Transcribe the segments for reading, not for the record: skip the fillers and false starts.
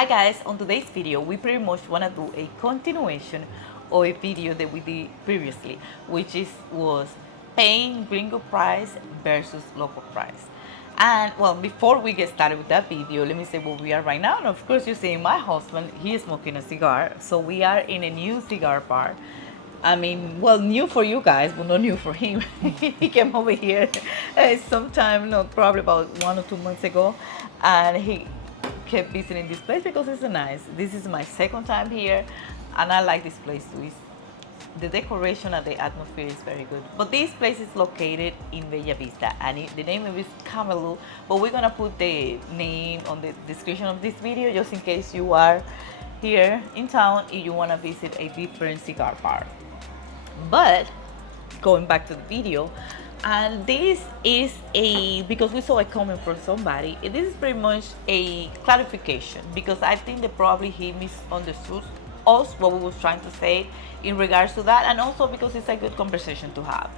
Hi guys, on today's video we pretty much want to do a continuation of a video that we did previously, which was paying gringo price versus local price. And well, before we get started with that video, let me say where we are right now. And of course you're seeing my husband, he is smoking a cigar. So we are in a new cigar bar. I mean, well, new for you guys, but not new for him. He came over here sometime, no, probably about 1 or 2 months ago, and he kept visiting this place because it's nice. This is my second time here, and I like this place too. The decoration and the atmosphere is very good. But this place is located in Bella Vista, and the name of it is Camelot. But we're gonna put the name on the description of this video just in case you are here in town and you wanna visit a different cigar bar. But going back to the video, and this is because we saw a comment from somebody, this is pretty much a clarification, because I think that probably he misunderstood us, what we was trying to say in regards to that, and also because it's a good conversation to have.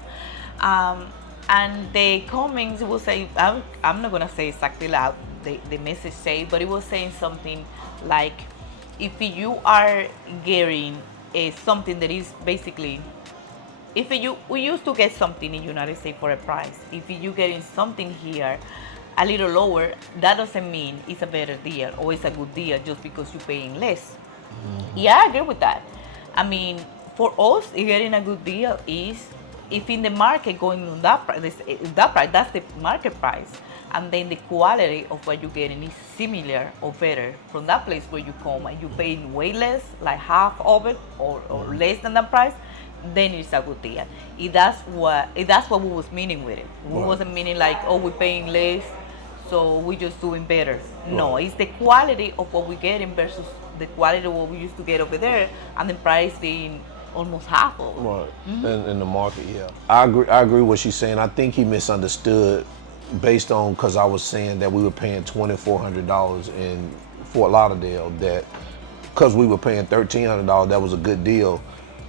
And the comments will say, I'm not gonna say exactly loud the message say, but it was saying something like, if you are getting something that is basically, we used to get something in the United States for a price. If you're getting something here a little lower, that doesn't mean it's a better deal or it's a good deal just because you're paying less. Mm-hmm. Yeah, I agree with that. I mean, for us, getting a good deal is if in the market going on that price, that's the market price. And then the quality of what you're getting is similar or better from that place where you come and you're paying way less, like half of it or less than that price, then it's a good deal. That's what we was meaning with it. We wasn't meaning like, oh, we're paying less, so we're just doing better. Right. No, it's the quality of what we're getting versus the quality of what we used to get over there, and the price being almost half of it. Right. Mm-hmm. In the market, yeah. I agree with what she's saying. I think he misunderstood based on, because I was saying that we were paying $2,400 in Fort Lauderdale, that because we were paying $1,300, that was a good deal.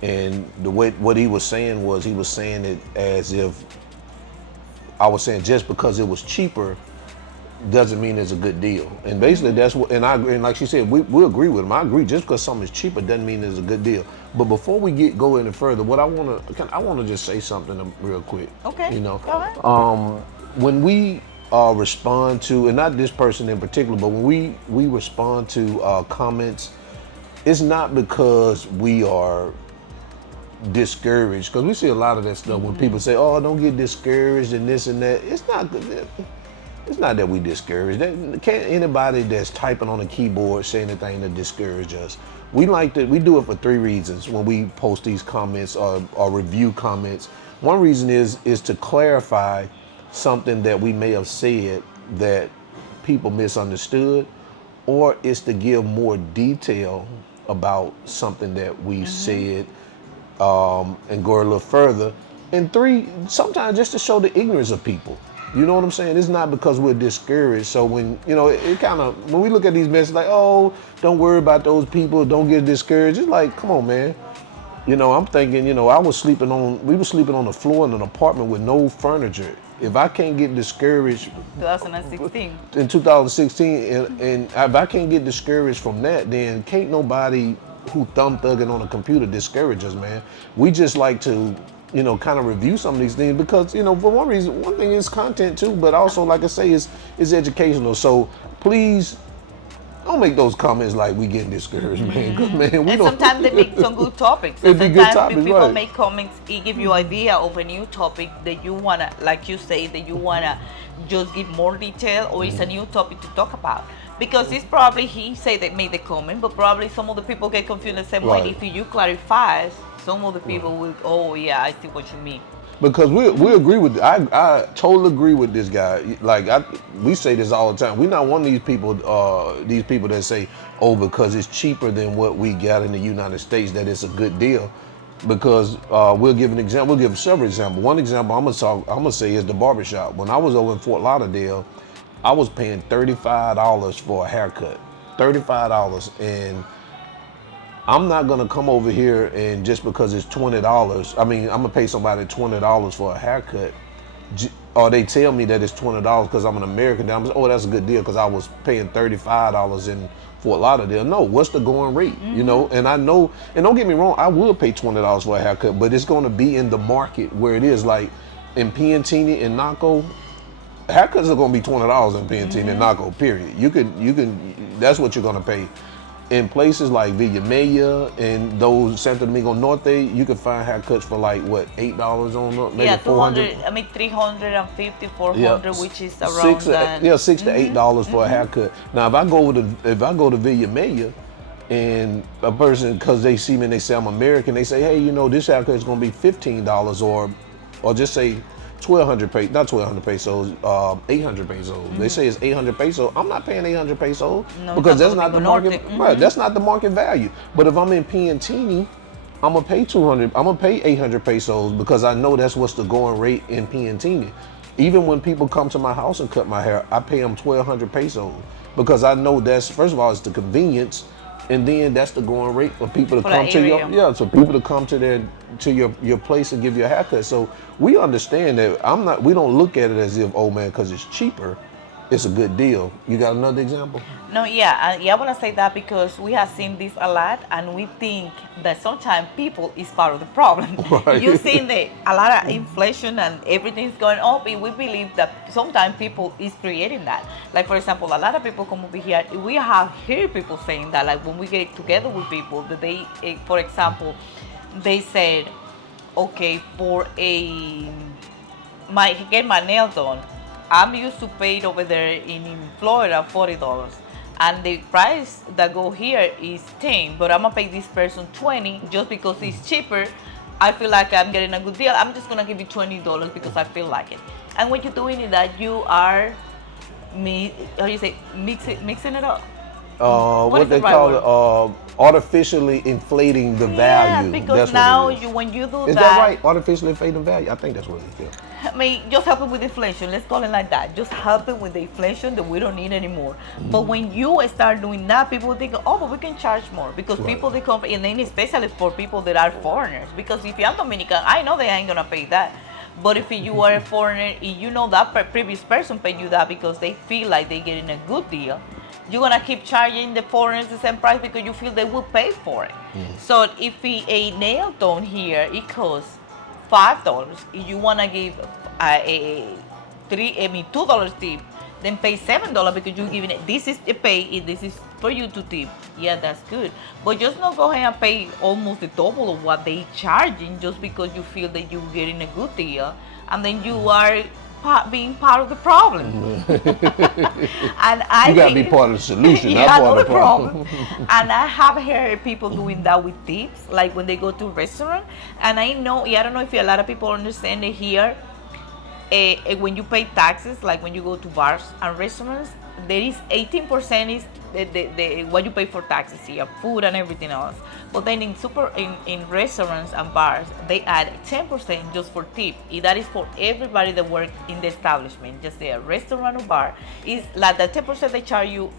And the way what he was saying it as if I was saying just because it was cheaper doesn't mean it's a good deal. And basically that's what, and I agree, and like she said, we agree with him. I agree, just because something is cheaper doesn't mean it's a good deal. But before we go any further, what I wanna just say something real quick. Okay. You know, go ahead. When we respond to, and not this person in particular, but when we respond to comments, it's not because we are discouraged, because we see a lot of that stuff when people say, oh, don't get discouraged and this and that. It's not that we discouraged. Can't anybody that's typing on a keyboard say anything to discourage us. We do it for 3 reasons when we post these comments or review comments. One reason is to clarify something that we may have said that people misunderstood, or it's to give more detail about something that we said, and go a little further. And 3, sometimes just to show the ignorance of people. You know what I'm saying? It's not because we're discouraged. So when, you know, it kind of, when we look at these messages like, oh, don't worry about those people, don't get discouraged. It's like, come on, man. You know, I'm thinking, you know, we were sleeping on the floor in an apartment with no furniture. If I can't get discouraged 2016. In 2016, and if I can't get discouraged from that, then can't nobody who thumb thugging on a computer discourage us, man. We just like to, you know, kind of review some of these things because, you know, for one thing is content too, but also, like I say, is educational. So please don't make those comments like we getting discouraged, man. Because, man, we and don't. Sometimes they make some good topics. It'd be good topics, people right. make comments, it give you idea of a new topic that you wanna, like you say, that you wanna just give more detail, or it's a new topic to talk about. Because it's probably he say that made the comment, but probably some of the people get confused the same way. If you clarify, some of the people will, oh yeah, I see what you mean. Because we agree with, I totally agree with this guy. Like we say this all the time. We're not one of these people that say, oh, because it's cheaper than what we got in the United States, that it's a good deal. Because we'll give an example. We'll give several examples. One example I'm gonna say is the barbershop. When I was over in Fort Lauderdale, I was paying $35 for a haircut. $35, and I'm not gonna come over here and just because it's $20, I mean, I'm gonna pay somebody $20 for a haircut or they tell me that it's $20 because I'm an American. I'm like, oh, that's a good deal because I was paying $35 in Fort Lauderdale. No, what's the going rate? You know, and I know, and don't get me wrong, I will pay $20 for a haircut, but it's going to be in the market where it is. Like in Piantini and Naco, haircuts are going to be $20 in Piantini and Naco. Period. You can. That's what you're going to pay. In places like Villa Maya and those Santo Domingo Norte, you can find haircuts for like what, $8 on maybe 400. I mean 350, 400, Yeah. which is around that. Yeah, $6 to $8 for a haircut. Now, if I go to Villa Maya, and a person, because they see me and they say I'm American, they say, hey, you know, this haircut is going to be $15, or just say 1,200 pesos, not 1,200 pesos, 800 pesos. They say it's 800 pesos. I'm not paying 800 pesos because that's not the market. Right, that's not the market value. But if I'm in Piantini, I'm gonna pay 200. I'm gonna pay 800 pesos because I know that's what's the going rate in Piantini. Even when people come to my house and cut my hair, I pay them 1,200 pesos because I know that's, first of all, it's the convenience. And then that's the going rate for people to come to so people to come to your place and give you a haircut. So we understand that we don't look at it as if, oh man, because it's cheaper, it's a good deal. You got another example? No, yeah, I want to say that because we have seen this a lot, and we think that sometimes people is part of the problem. Right. You've seen that a lot of inflation and everything's going up, and we believe that sometimes people is creating that. Like for example, a lot of people come over here. We have heard people saying that, like when we get together with people, that they, for example, they said, okay, for get my nails done, I'm used to pay it over there in Florida $40, and the price that go here is 10, but I'm gonna pay this person 20 just because it's cheaper. I feel like I'm getting a good deal. I'm just gonna give you $20 because I feel like it. And what you're doing is that you are mixing it up. What they call it, artificially inflating the value. Yeah, because that's now when you do is that right? Artificially inflating value. I think that's what it is. I mean, just help it with inflation. Let's call it like that. Just help it with the inflation that we don't need anymore. But when you start doing that, people think, oh, but we can charge more because people they come, and then especially for people that are foreigners. Because if you're Dominican, I know they ain't gonna pay that. But if you are a foreigner, you know that previous person paid you that because they feel like they're getting a good deal. You're gonna keep charging the foreigners the same price because you feel they will pay for it. So if a nail done here, it costs $5. If you wanna give $2 tip, then pay $7 because you're giving it. This is the pay. This is for you to tip. Yeah, that's good. But just not go ahead and pay almost the double of what they charging just because you feel that you're getting a good deal, and then you are being part of the problem. And you gotta be part of the solution, not part of the problem. And I have heard people doing that with tips, like when they go to a restaurant. And I know, I don't know if a lot of people understand it here. When you pay taxes, like when you go to bars and restaurants, there is 18% is the what you pay for taxes here, food and everything else. But then in restaurants and bars, they add 10% just for tip. That is for everybody that works in the establishment, just a restaurant or bar. Is like the 10% they charge you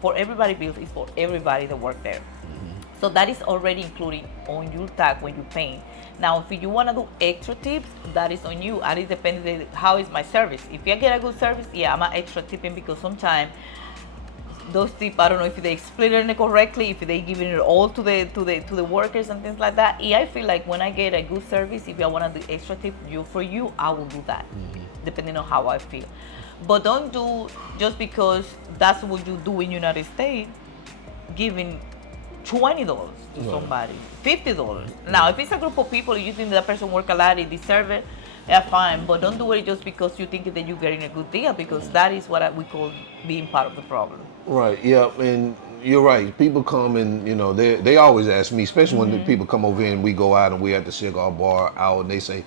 for everybody bills is for everybody that work there. So that is already included on your tag when you pay. Now, if you want to do extra tips, that is on you. And it depends on how is my service. If you get a good service, yeah, I'm an extra tipping because sometimes those tips, I don't know if they split it correctly, if they giving it all to the workers and things like that. Yeah, I feel like when I get a good service, if I want to do extra tip for you, I will do that, depending on how I feel. But don't do just because that's what you do in United States, giving $20 to somebody, $50. Now, if it's a group of people, you think that person work a lot, they deserve it, yeah, fine. But don't do it just because you think that you're getting a good deal, because that is what we call being part of the problem. Right. Yeah, and you're right. People come and they always ask me, especially when the people come over here and we go out and we at the cigar bar out, and they say,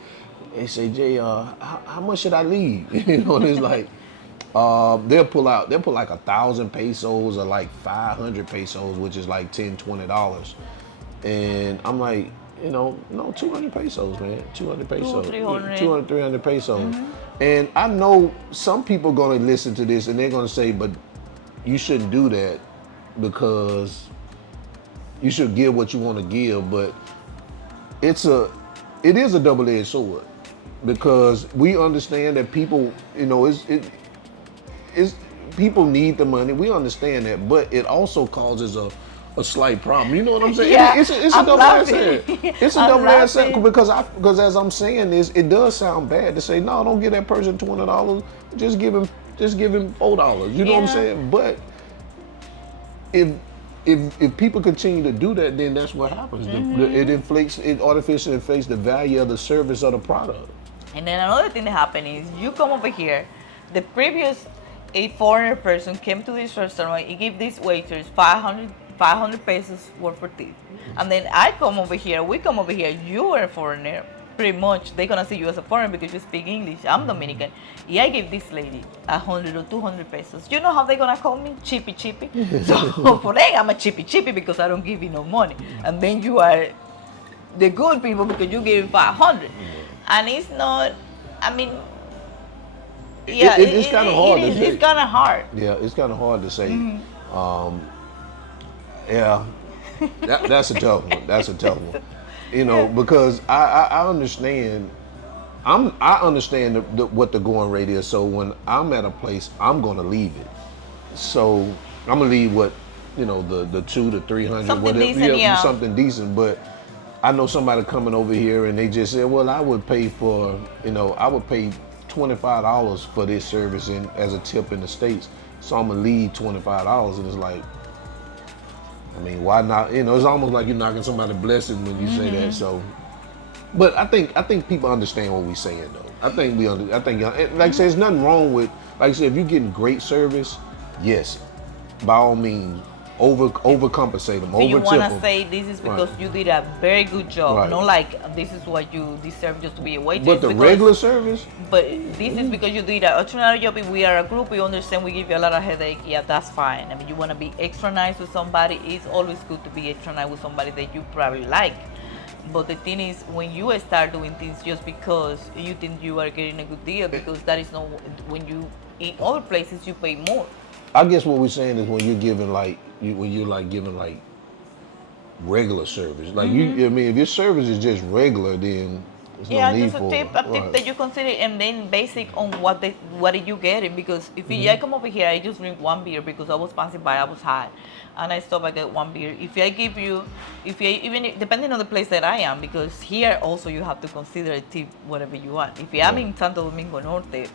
Jay, how much should I leave? And it's like. They'll pull like 1,000 pesos or like 500 pesos, which is like $10-$20, and I'm like, no, 200 pesos, man, 200 pesos, 200-300 pesos, and I know some people gonna listen to this and they're gonna say, but you shouldn't do that because you should give what you want to give, but it is a double-edged sword. because we understand that people, it's people need the money. We understand that, but it also causes a slight problem. You know what I'm saying? Yeah, It's a I'm double-edged laughing. sword. It's a I'm double-edged sword laughing. because as I'm saying this, it does sound bad to say no. Don't give that person $20. Just give him $4. You know what I'm Yeah. saying? But if people continue to do that, then that's what happens. It artificially inflates the value of the service of the product. And then another thing that happened is you come over here, the previous a foreigner person came to this restaurant, he gave these waiters 500 pesos worth for tip. And then we come over here, you are a foreigner, pretty much they're gonna see you as a foreigner because you speak English. I'm Dominican. Yeah, I gave this lady 100 or 200 pesos. You know how they're gonna call me? Chippy chippy. So for them, I'm a chippy chippy because I don't give you no money. And then you are the good people because you give 500. And it's not, I mean, yeah, It's kind of hard to say. It's kind of hard. Yeah, it's kind of hard to say. Yeah, that's a tough one. That's a tough one. Because I understand. I understand what the going rate is. So when I'm at a place, I'm gonna leave it. So I'm gonna leave what the 200 to 300, Something whatever, decent, yeah. something decent. But I know somebody coming over here and they just said, well, I would pay for I would pay $25 for this service as a tip in the States. So I'm gonna leave $25, and it's like, I mean, why not? It's almost like you're knocking somebody's blessing when you say that. So, but I think people understand what we're saying though. I think like I said, there's nothing wrong with, like I said, if you're getting great service, yes, by all means, overcompensate them, Do you over want tip to them. say this is because Right. you did a very good job, Right. not like this is what you deserve just to be a waitress. But the because- regular service, But this is because you did an extraordinary job. If we are a group, we understand we give you a lot of headache. Yeah, that's fine. I mean, you want to be extra nice with somebody. It's always good to be extra nice with somebody that you probably like. But the thing is, when you start doing things just because you think you are getting a good deal, because that is not when you in other places you pay more. I guess what we're saying is when you're giving giving regular service, like I mean, if your service is just regular, then there's no Yeah, need just a for tip right. that you consider, and then basic on what did you get it? Because if I come over here, I just drink one beer because I was passing by, I was hot, and I stop, I get one beer. If I give you, depending on the place that I am, because here also you have to consider a tip whatever you want. If I'm in Santo Domingo Norte,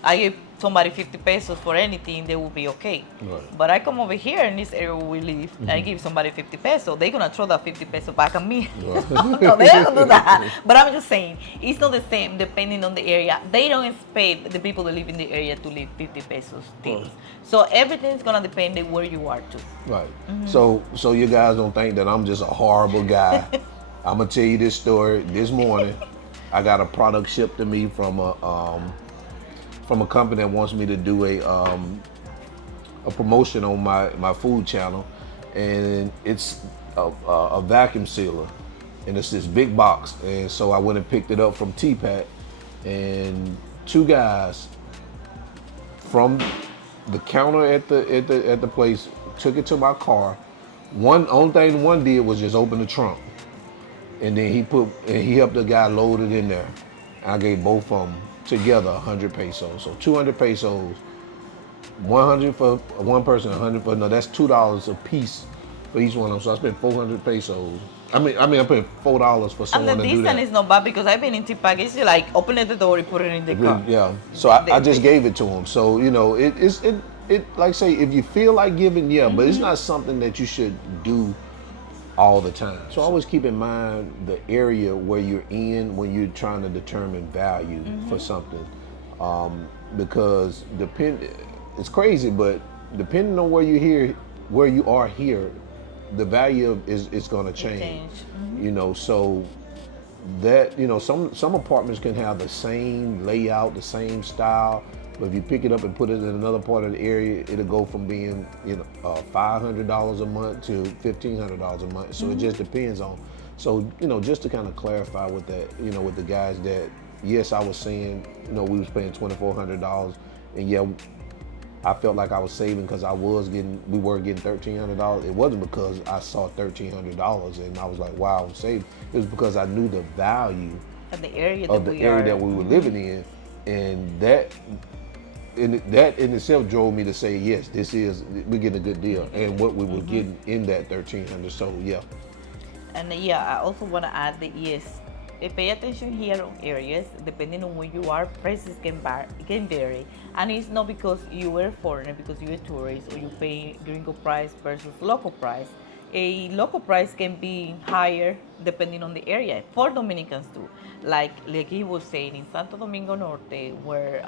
I give somebody 50 pesos for anything, they will be okay. Right. But I come over here in this area where we live, I give somebody 50 pesos, they're gonna throw that 50 pesos back at me. Right. No, they're gonna do that. But I'm just saying, it's not the same depending on the area. They don't expect the people that live in the area to leave 50 pesos tips. Right. So everything's gonna depend on where you are too. Right. So you guys don't think that I'm just a horrible guy. I'm gonna tell you this story. This morning, I got a product shipped to me from a company that wants me to do a promotion on my food channel, and it's a vacuum sealer, and it's this big box. And so I went and picked it up from T-Pat, and two guys from the counter at the place took it to my car. Only thing one did was just open the trunk, and then he helped the guy load it in there. I gave both of them together 100 pesos, so 200 pesos, 100 for one person, 100 for another. That's $2 a piece for each one of them. So I spent 400 pesos. I mean, I paid $4 for And someone the to do that. distance is not bad because I've been in Tipac. It's like open the door, you put it in the car. Yeah. So I just gave it to him. So it like say if you feel like giving, yeah, but it's not something that you should do all the time. So always keep in mind the area where you're in when you're trying to determine value for something, because it's crazy, but depending on where you are here, the value is going to change. So that some apartments can have the same layout, the same style, but if you pick it up and put it in another part of the area, it'll go from being $500 a month to $1,500 a month. So it just depends on. So just to kind of clarify with that, with the guys that yes, I was saying we was paying $2,400, and yeah, I felt like I was saving because we were getting $1,300. It wasn't because I saw $1,300 and I was like, wow, I'm saving. It was because I knew the value And the area of that the we area are. that we were living in, and that in itself drove me to say yes, we're getting a good deal, and what we were getting in that 1,300. So yeah. And yeah, I also want to add that yes, pay attention here on areas. Depending on where you are, prices can vary, and it's not because you were a foreigner, because you're a tourist, or you pay gringo price versus local price. A local price can be higher depending on the area for Dominicans too. Like he was saying in Santo Domingo Norte, where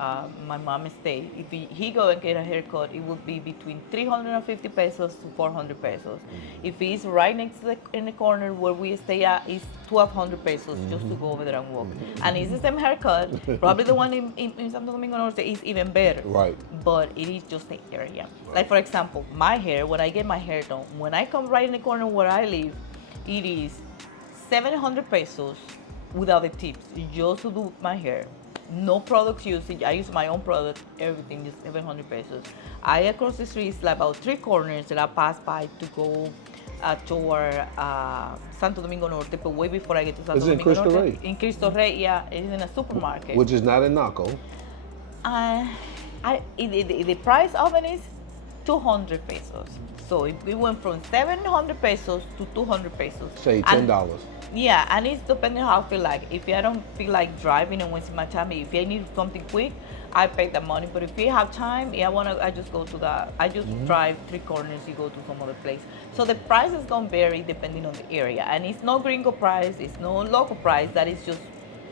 my mom stayed, if he go and get a haircut, it would be between 350 pesos to 400 pesos. If he's right next to in the corner where we stay at, it's 1,200 pesos just to go over there and walk. And it's the same haircut. Probably the one in Santo Domingo Norte is even better. Right. But it is just the area. Like for example, my hair, when I get my hair done, when I come right in the corner where I live, it is 700 pesos without the tips, just to do my hair. No products usage. I use my own product, everything, just 700 pesos. I across the street, it's like about 3 corners that I pass by to go toward Santo Domingo Norte, but way before I get to Santo Domingo Cristo Norte. Rey? In Cristo Rey, yeah, it's in a supermarket. Which is not a Naco. The price of it is 200 pesos. So if we went from 700 pesos to 200 pesos. Say $10. Yeah, and it's depending how I feel like. If I don't feel like driving and wasting my time, if I need something quick, I pay the money. But if you have time, I just go to I just drive 3 corners, you go to some other place. So the price is gonna vary depending on the area. And it's no gringo price, it's no local price, that is just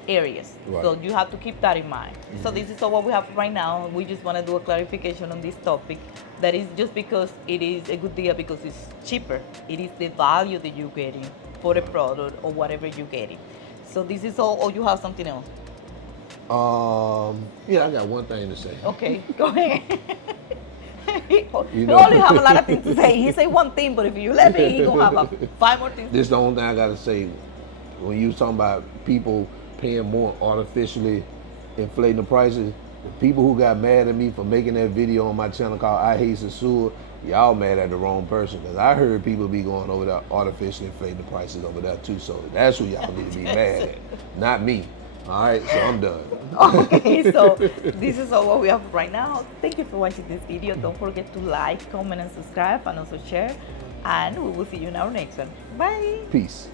areas. Right. So you have to keep that in mind. So this is all what we have right now. We just want to do a clarification on this topic. That is just because it is a good deal because it's cheaper. It is the value that you're getting for the product or whatever you're getting. So this is all, or you have something else? Yeah, I got one thing to say. Okay, go ahead. he know. only have a lot of things to say. He say one thing, but if you let me, he gonna have 5 more things. This is the only thing I got to say. When you talking about people paying more, artificially inflating the prices, the people who got mad at me for making that video on my channel called I Hate Censure, y'all mad at the wrong person, because I heard people be going over there artificially inflating the prices over there too. So that's who y'all need to be mad at, not me. All right, so I'm done. Okay, so this is all what we have right now. Thank you for watching this video. Don't forget to like, comment, and subscribe, and also share. And we will see you in our next one. Bye. Peace.